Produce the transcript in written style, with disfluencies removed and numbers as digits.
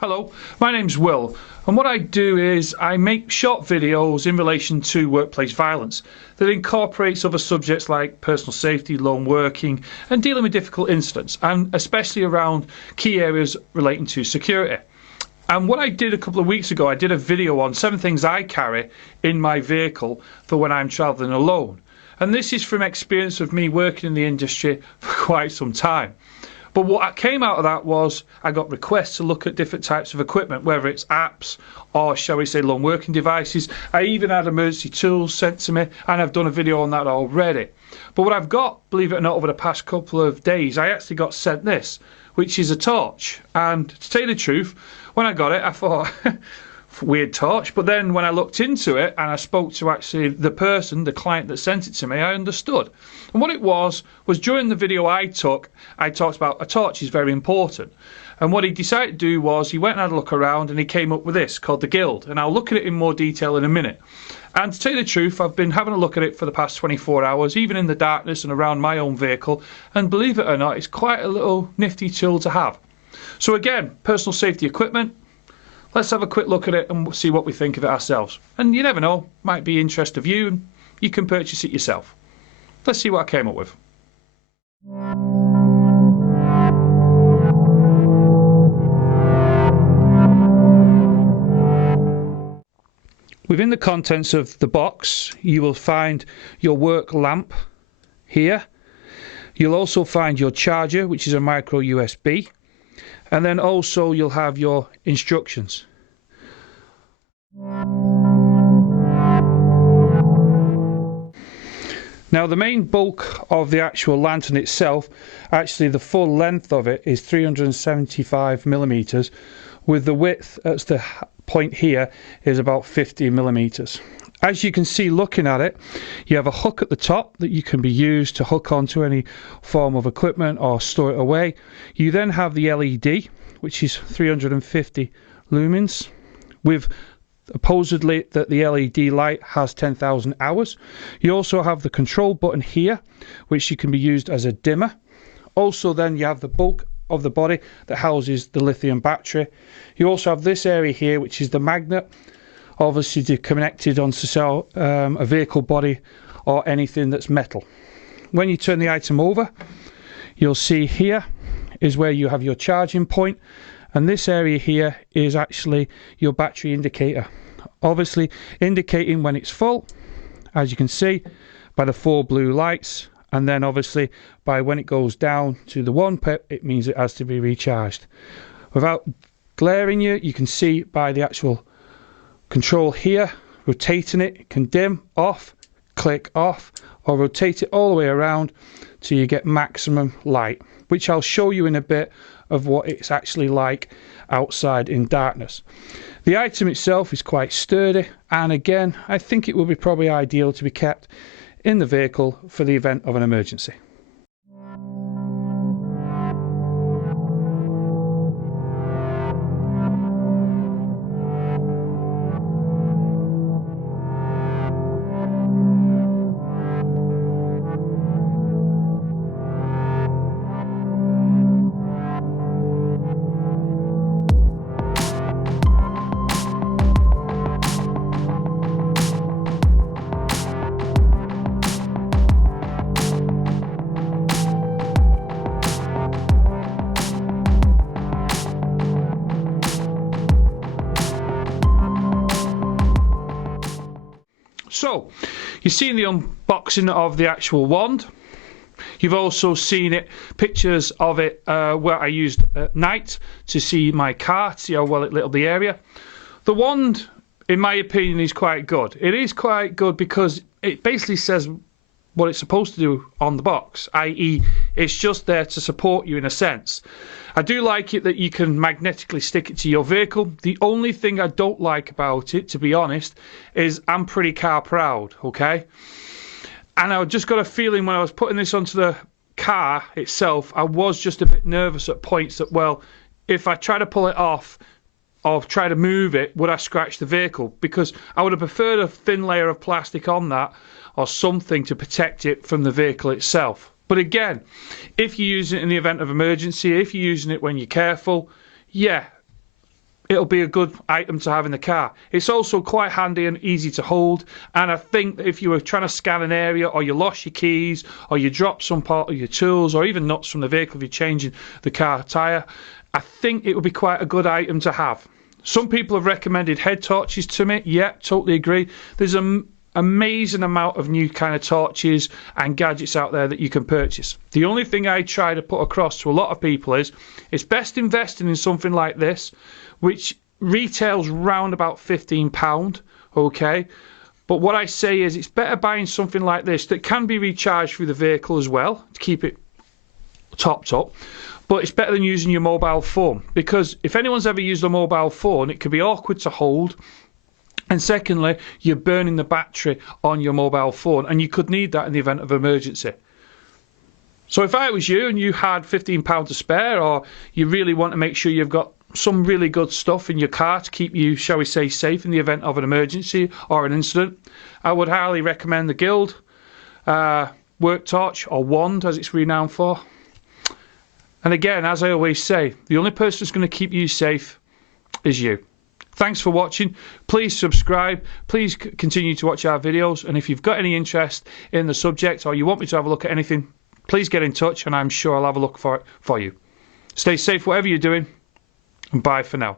Hello, my name's Will, and what I do is I make short videos in relation to workplace violence that incorporates other subjects like personal safety, lone working, and dealing with difficult incidents, and especially around key areas relating to security. And what I did a couple of weeks ago, I did a video on 7 things I carry in my vehicle for when I'm travelling alone. And this is from experience of me working in the industry for quite some time. But what came out of that was I got requests to look at different types of equipment, whether it's apps or, shall we say, lone working devices. I even had emergency tools sent to me, and I've done a video on that already. But what I've got, believe it or not, over the past couple of days, I actually got sent this, which is a torch. And to tell you the truth, when I got it, I thought, weird torch. But then when I looked into it and I spoke to actually the person, the client that sent it to me, I understood. And what it was during the video I talked about a torch is very important. And what he decided to do was he went and had a look around and he came up with this called the Guild. And I'll look at it in more detail in a minute. And to tell you the truth, I've been having a look at it for the past 24 hours, even in the darkness and around my own vehicle. And believe it or not, it's quite a little nifty tool to have. So again, personal safety equipment. Let's have a quick look at it and see what we think of it ourselves. And you never know, might be interest of you and you can purchase it yourself. Let's see what I came up with. Within the contents of the box, you will find your work lamp here. You'll also find your charger, which is a micro USB. And then also you'll have your instructions. Now the main bulk of the actual lantern itself, actually the full length of it is 375 millimeters, with the width at the point here is about 50 millimeters. As you can see looking at it, you have a hook at the top that you can be used to hook onto any form of equipment or store it away. You then have the LED, which is 350 lumens, with supposedly that the LED light has 10,000 hours. You also have the control button here, which you can be used as a dimmer. Also then you have the bulk of the body that houses the lithium battery. You also have this area here, which is the magnet, obviously to connect it onto a vehicle body or anything that's metal. When you turn the item over, you'll see here is where you have your charging point, and this area here is actually your battery indicator, obviously indicating when it's full, as you can see by the 4 blue lights, and then obviously by when it goes down to the 1 pip, it means it has to be recharged. Without glaring you can see by the actual control here, rotating it can dim, off, click off, or rotate it all the way around till you get maximum light, which I'll show you in a bit of what it's actually like outside in darkness. The item itself is quite sturdy, and again I think it will be probably ideal to be kept in the vehicle for the event of an emergency. So, you've seen the unboxing of the actual wand. You've also seen pictures of it where I used at night to see my car, to see how well it lit up the area. The wand, in my opinion, is quite good. It is quite good because it basically says what it's supposed to do on the box, i.e. it's just there to support you in a sense. I do like it that you can magnetically stick it to your vehicle. The only thing I don't like about it, to be honest, is I'm pretty car proud, okay? And I just got a feeling when I was putting this onto the car itself, I was just a bit nervous at points that, well, if I try to pull it off or try to move it, would I scratch the vehicle? Because I would have preferred a thin layer of plastic on that or something to protect it from the vehicle itself. But again, if you use it in the event of emergency, if you're using it when you're careful, yeah, it'll be a good item to have in the car. It's also quite handy and easy to hold, and I think that if you were trying to scan an area, or you lost your keys, or you dropped some part of your tools, or even nuts from the vehicle if you're changing the car tyre, I think it would be quite a good item to have. Some people have recommended head torches to me. Yeah, totally agree. There's an amazing amount of new kind of torches and gadgets out there that you can purchase. The only thing I try to put across to a lot of people is it's best investing in something like this, which retails round about £15, okay? But what I say is it's better buying something like this that can be recharged through the vehicle as well to keep it topped up. But it's better than using your mobile phone, because if anyone's ever used a mobile phone, it can be awkward to hold. And secondly, you're burning the battery on your mobile phone, and you could need that in the event of emergency. So if I was you and you had £15 to spare, or you really want to make sure you've got some really good stuff in your car to keep you, shall we say, safe in the event of an emergency or an incident, I would highly recommend the Guild work torch, or wand as it's renowned for. And again, as I always say, the only person who's going to keep you safe is you. Thanks for watching. Please subscribe. Please continue to watch our videos. And if you've got any interest in the subject, or you want me to have a look at anything, please get in touch, and I'm sure I'll have a look for it for you. Stay safe whatever you're doing, and bye for now.